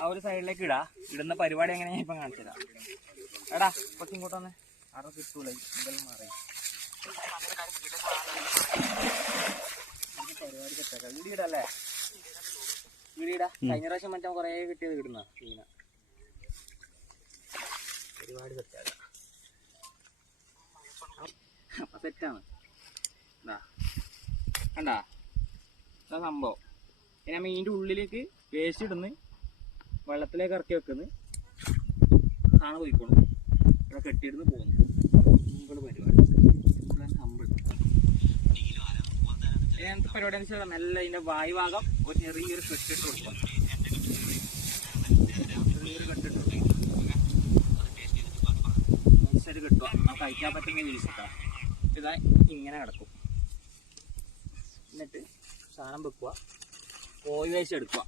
ആ ഒരു സൈഡിലേക്ക് ഇടുന്ന പരിപാടി എങ്ങനെ ഞാൻ ഇപ്പം കാണിച്ചു തരാം. എടാ കുറച്ച് ഇങ്ങോട്ട് വന്നേ, അവിടെ കിട്ടൂല ഇതെല്ലാം മാറി പരിപാടി തെറ്റാക്കാം. വീടിടല്ലേ വീടിടാ. കഴിഞ്ഞ പ്രാവശ്യം മറ്റേ കുറേ കിട്ടിയത് കിട്ടുന്ന മീന പരിപാടി തെറ്റാക്കാം. അപ്പൊ സെറ്റാണ്. കണ്ടാ ഇതാ സംഭവം. പിന്നെ മീനിന്റെ ഉള്ളിലേക്ക് വേസ്റ്റ് ഇടുന്ന് വെള്ളത്തിലേക്ക് ഇറക്കി വെക്കുന്നു, സാധനം പോയിക്കോളും. ഇവിടെ കെട്ടിയിടുന്ന് പോകുന്നു. സിമ്പിൾ പരിപാടി. എന്ത് പരിപാടി എന്ന് വെച്ചാൽ നല്ല ഇതിന്റെ വായു ഭാഗം ഒരു ചെറിയൊരു കെട്ടിട്ട് കൊടുക്കാം. ചെറിയൊരു കെട്ടിട്ട് കിട്ടുക. നമുക്ക് കഴിക്കാൻ പറ്റുന്ന വീഴ്ച ഇതാ ഇങ്ങനെ കിടക്കും. എന്നിട്ട് സാധനം വെക്കുക, കോഴി വേസ്റ്റ് എടുക്കുക.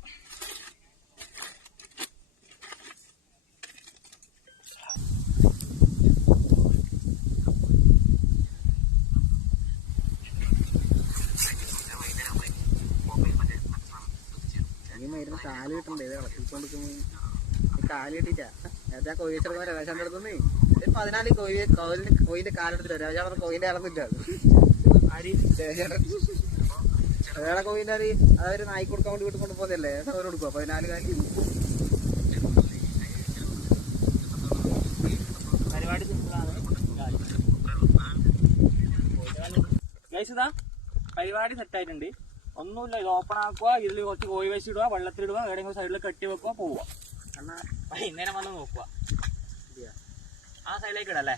കാല് കിട്ടണ്ടേ കളത്തിക്കൊണ്ടിരിക്കുന്നു. കാല് കിട്ടിട്ടാ ഏതാ കോഴി വെച്ചെടുക്കുന്ന രവേശാന്റെ അടുത്തുനിന്ന് 14 കോയിന്റെ കാലെടുത്തിട്ട് രവേശാൻ കോയിന്റെ ആളൊന്നുമില്ല. വേറെ കോയിന്റെ അരി അതൊരു നായ്ക്ക് കൊടുക്കാൻ വേണ്ടി വീട്ടിൽ കൊണ്ടുപോകുന്നല്ലേ, അവര് കൊടുക്കുക 14 കാലി. പരിപാടി സിമ്പിളാണ്. പരിപാടി സെറ്റായിട്ടുണ്ട്. ഒന്നുമില്ല, ഇത് ഓപ്പൺ ആക്കുക, ഇതിൽ കുറച്ച് കോഴി വേസ്റ്റ് ഇടുക, വെള്ളത്തിലിടുക, ഏതെങ്കിലും സൈഡിൽ കെട്ടി വെക്കുക, പോവുക. എന്നാൽ വൈകുന്നേരം വന്ന് നോക്കുക. ആ സൈഡിലേക്ക് ഇടല്ലേ.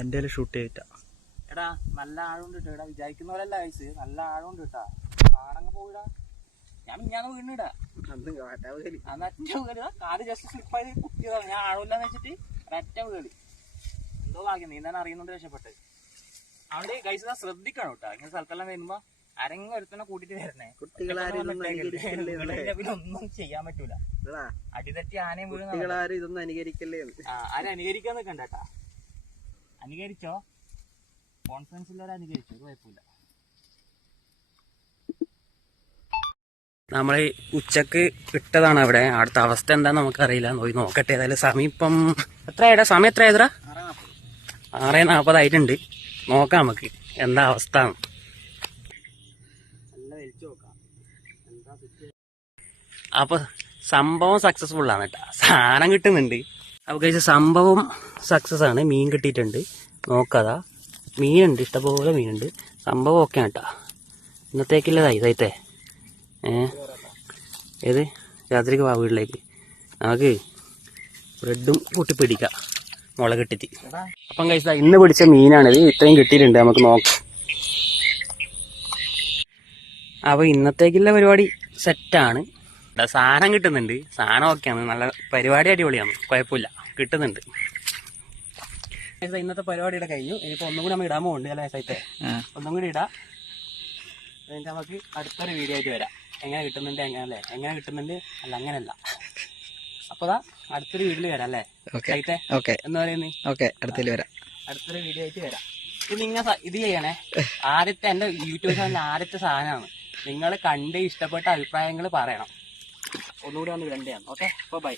എൻ്റെ ഷൂട്ട് ചെയ്തിട്ടാ. എടാ നല്ല ആഴമുണ്ട് കേട്ടോ. എടാ വിചാരിക്കുന്ന പോലെയല്ല ഐസ്, നല്ല ആഴമുണ്ട് കേട്ടാ. ആടങ്ങ് പോയിടാ. ഞാൻ മിഞ്ഞാന്ന് വീണിടാ. കാല് ജസ്റ്റ് സ്ലിപ്പായി കുത്തിയതാണ്. ഞാൻ ആഴമില്ലാന്ന് വെച്ചിട്ട് ഒരറ്റ വീട്. എന്തോ ഭാഗ്യം നീന്താൻ അറിയുന്നുണ്ട് രക്ഷപ്പെട്ട്. അവിടെ കൈസ് ശ്രദ്ധിക്കണം കേട്ടോ. ഇങ്ങനെ സ്ഥലത്തെല്ലാം വരുമ്പോ അരങ്ങ ഒരുത്തന്നെ കൂട്ടിട്ട് വരണേ. ഒന്നും ചെയ്യാൻ പറ്റൂല. അടിതെറ്റി ആനയും വീഴുന്ന ആരും അനുകരിക്കാൻ നിൽക്കണ്ട കേട്ടാ. അനുകരിച്ചോ, കോൺഫിഡൻസ് ഉള്ളവരെ അനുകരിച്ചോ, ഒരു കുഴപ്പമില്ല. നമ്മൾ ഉച്ചക്ക് ഇട്ടതാണ് അവിടെ. അടുത്ത അവസ്ഥ എന്താന്ന് നമുക്കറിയില്ല, പോയി നോക്കട്ടെ. ഏതായാലും സമയം ഇപ്പം എത്രയാ? സമയം എത്രയാ? 6:40 ആയിട്ടുണ്ട്. നോക്കാം നമുക്ക് എന്താ അവസ്ഥ. അപ്പൊ സംഭവം സക്സസ്ഫുൾ ആണ് കേട്ടാ. സാധനം കിട്ടുന്നുണ്ട്. അപ്പൊ കഴിച്ച സംഭവം സക്സസ് ആണ്. മീൻ കിട്ടിയിട്ടുണ്ട്. നോക്കാതാ മീനുണ്ട്, ഇഷ്ടംപോലെ മീനുണ്ട്. സംഭവം ഓക്കെ കേട്ടാ. ഇന്നത്തേക്കുള്ളതായി ഇതായിട്ടേ. ഏത് രാത്രിക്ക് വാ വീട്ടിലേക്ക്. നമുക്ക് ബ്രെഡും കൂട്ടി പിടിക്കാം മുളകിട്ടിട്ട്. അപ്പം കഴിച്ചാൽ ഇന്ന് പിടിച്ച മീനാണിത്. ഇത്രയും കിട്ടിയിട്ടുണ്ട്. നമുക്ക് നോക്കാം. അപ്പോൾ ഇന്നത്തേക്കുള്ള പരിപാടി സെറ്റാണ്. സാധനം കിട്ടുന്നുണ്ട്. സാധനം ഓക്കെയാണ്. നല്ല പരിപാടി അടിപൊളിയാണ്. കുഴപ്പമില്ല, കിട്ടുന്നുണ്ട്. ഇന്നത്തെ പരിപാടിയുടെ കഴിഞ്ഞു. ഇനിയിപ്പോൾ ഒന്നും കൂടി നമ്മൾ ഇടാൻ പോകുന്നുണ്ട് അല്ലേ സൈത്തെ? ഒന്നും കൂടി ഇടാം. എന്നിട്ട് നമുക്ക് അടുത്തൊരു വീഡിയോ ആയിട്ട് വരാം. എങ്ങനെ കിട്ടുന്നുണ്ട്, എങ്ങനല്ലേ, എങ്ങനെ കിട്ടുന്നുണ്ട് അല്ല അങ്ങനെയല്ല. അപ്പൊ അടുത്തൊരു വീഡിയോയിൽ വരാം അല്ലേ സൈത്തെ? എന്ന് പറയുന്നത് അടുത്തൊരു വീഡിയോ ആയിട്ട് വരാം. ഇത് നിങ്ങൾ ഇത് ചെയ്യണേ. ആദ്യത്തെ എന്റെ യൂട്യൂബ് ചാനലിൽ ആദ്യത്തെ സാധനമാണ്. നിങ്ങൾ കണ്ട് ഇഷ്ടപ്പെട്ട അഭിപ്രായങ്ങൾ പറയണം. ഒന്നുകൂടി വന്ന് കണ്ടാണ്. Okay, by.